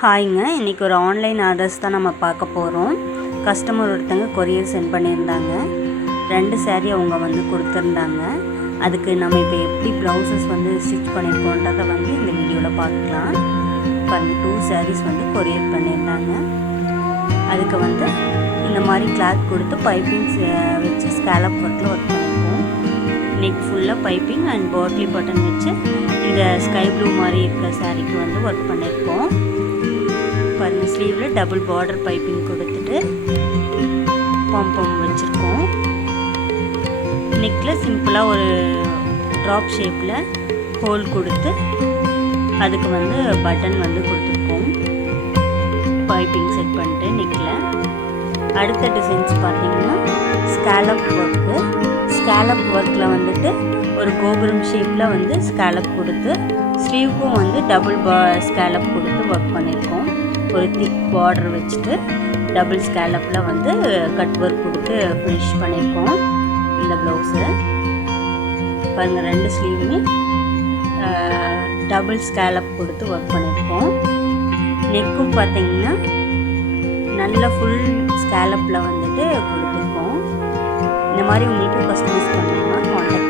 ஹாய்ங்க, இன்றைக்கி ஒரு online orders தான் நம்ம பார்க்க போகிறோம். கஸ்டமர் ஒருத்தங்க கொரியர் சென்ட் பண்ணியிருந்தாங்க. 2 saree அவங்க வந்து கொடுத்துருந்தாங்க. அதுக்கு நம்ம இப்போ எப்படி ப்ளவுசஸ் வந்து ஸ்டிச் பண்ணியிருக்கோன்றதை வந்து இந்த வீடியோவில் பார்க்கலாம். பாருங்கள், 2 sarees வந்து கொரியர் பண்ணியிருந்தாங்க. அதுக்கு வந்து இந்த மாதிரி கிளாத் கொடுத்து பைப்பிங்ஸ் வச்சு ஸ்கேலப் ஒர்க்கில் ஒர்க் பண்ணியிருக்கோம். நெக் ஃபுல்லாக பைப்பிங் அண்ட் பாட்லி பட்டன் வச்சு இந்த ஸ்கை ப்ளூ மாதிரி இருக்கிற சாரீக்கு வந்து ஒர்க் பண்ணியிருக்கோம். பாருங்கள், ஸ்லீவில் டபுள் பார்டர் பைப்பிங் கொடுத்துட்டு பம்பம் வச்சுருக்கோம். நெக்கில் சிம்பிளாக ஒரு ட்ராப் ஷேப்பில் ஹோல் கொடுத்து அதுக்கு வந்து பட்டன் வந்து கொடுத்துருக்கோம். பைப்பிங் செட் பண்ணிட்டு நெக்கில் அடுத்த டிசைன்ஸ் பார்த்திங்கன்னா ஸ்கேலப் ஒர்க்கு. ஸ்கேலப் ஒர்க்கில் வந்துட்டு ஒரு கோபுரம் ஷேப்பில் வந்து ஸ்கேலப் கொடுத்து ஸ்லீவுக்கும் வந்து டபுள் ஸ்கேலப் கொடுத்து ஒர்க் பண்ணியிருக்கோம். ஒரு திக் பார்டர் வச்சுட்டு டபுள் ஸ்கேலப்பில் வந்து கட் ஒர்க் கொடுத்து ஃபினிஷ் பண்ணியிருக்கோம். இந்த ப்ளவுஸு பாருங்கள், 2 ஸ்லீவுமே டபுள் ஸ்கேலப் கொடுத்து ஒர்க் பண்ணியிருக்கோம். நெக்கும் பார்த்திங்கன்னா நல்ல ஃபுல் ஸ்கேலப்பில் வந்துட்டு கொடுத்துருக்கோம். இந்த மாதிரி உங்களுக்கு கஸ்டமைஸ் பண்ணணும்னா கான்டாக்ட்